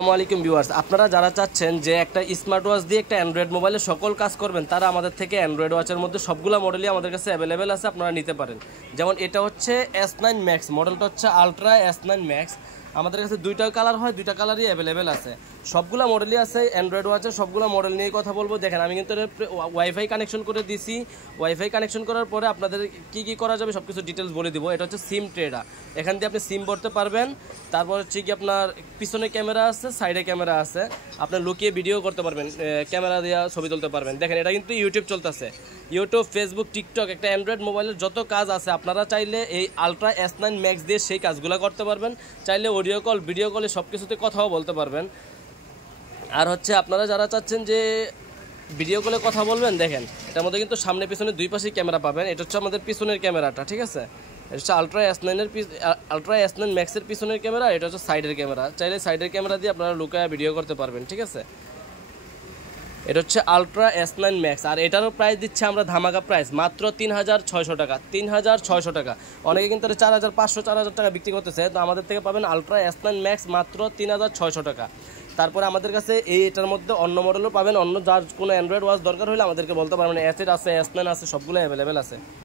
আসসালামু আলাইকুম ভিউয়ার্স, আপনারা যারা চাচ্ছেন যে একটা স্মার্ট ওয়াচ দিয়ে একটা অ্যান্ড্রয়েড মোবাইলে সকল কাজ করবেন, তারা আমাদের থেকে অ্যান্ড্রয়েড ওয়াচের মধ্যে সবগুলো মডেলই আমাদের কাছে অ্যাভেলেবেল আছে, আপনারা নিতে পারেন। যেমন এটা হচ্ছে S9 Max, মডেলটা হচ্ছে আলট্রা S9 Max। আমাদের কাছে দুইটা কালার হয়, দুইটা কালারই অ্যাভেলেবেল আছে, সবগুলো মডেলই আছে অ্যান্ড্রয়েড ওয়াচের। সবগুলো মডেল নিয়ে কথা বলবো। দেখেন, আমি কিন্তু ওয়াইফাই কানেকশন করে দিছি। ওয়াইফাই কানেকশন করার পরে আপনাদের কি কি করা যাবে সব কিছু ডিটেলস বলে দিব। এটা হচ্ছে সিম ট্রেডার, এখান দিয়ে আপনি সিম ভরতে পারবেন। তারপর হচ্ছে কি আপনার পিছনে ক্যামেরা আছে, সাইডে ক্যামেরা আছে, আপনার লুকিয়ে ভিডিও করতে পারবেন, ক্যামেরা দিয়ে ছবি তুলতে পারবেন। দেখেন, এটা কিন্তু ইউটিউব চলতেছে, ইউটিউব, ফেসবুক, টিকটক, একটা অ্যান্ড্রয়েড মোবাইলের যত কাজ আছে আপনারা চাইলে এই আলট্রা S9 Max দিয়ে সেই কাজগুলো করতে পারবেন। চাইলে অডিও কল, ভিডিও কলে সব কিছুতে কথাও বলতে পারবেন। আর হচ্ছে আপনারা যারা চাচ্ছেন যে ভিডিও কলে কথা বলবেন, দেখেন এটার মধ্যে কিন্তু সামনে পিছনে দুই পাশেই ক্যামেরা পাবেন। এটা হচ্ছে আমাদের পিছনের ক্যামেরাটা, ঠিক আছে? এটা হচ্ছে আলট্রা S9 ম্যাক্সের পিছনের ক্যামেরা, এটা হচ্ছে সাইডের ক্যামেরা। চাইলে সাইডের ক্যামেরা দিয়ে আপনারা লুকায় ভিডিও করতে পারবেন, ঠিক আছে? এটা হচ্ছে আলট্রা S9 Max, আর এটারও প্রাইস দিচ্ছে আমরা ধামাকা প্রাইস, মাত্র 3600 টাকা। 3600 টাকা। অনেকে কিন্তু 4500, 4000 টাকা বিক্রি করতেছে, তো আমাদের থেকে পাবেন আলট্রা S9 Max মাত্র 3600 টাকা। তারপরে আমাদের কাছে এটার মধ্যে অন্য মডেলও পাবেন, অন্য যার কোনো অ্যান্ড্রয়েড ওয়াচ দরকার হলে আমাদেরকে বলতে পারবেন। S8 আছে, S9 আছে, সবগুলো অ্যাভেলেবেল আছে।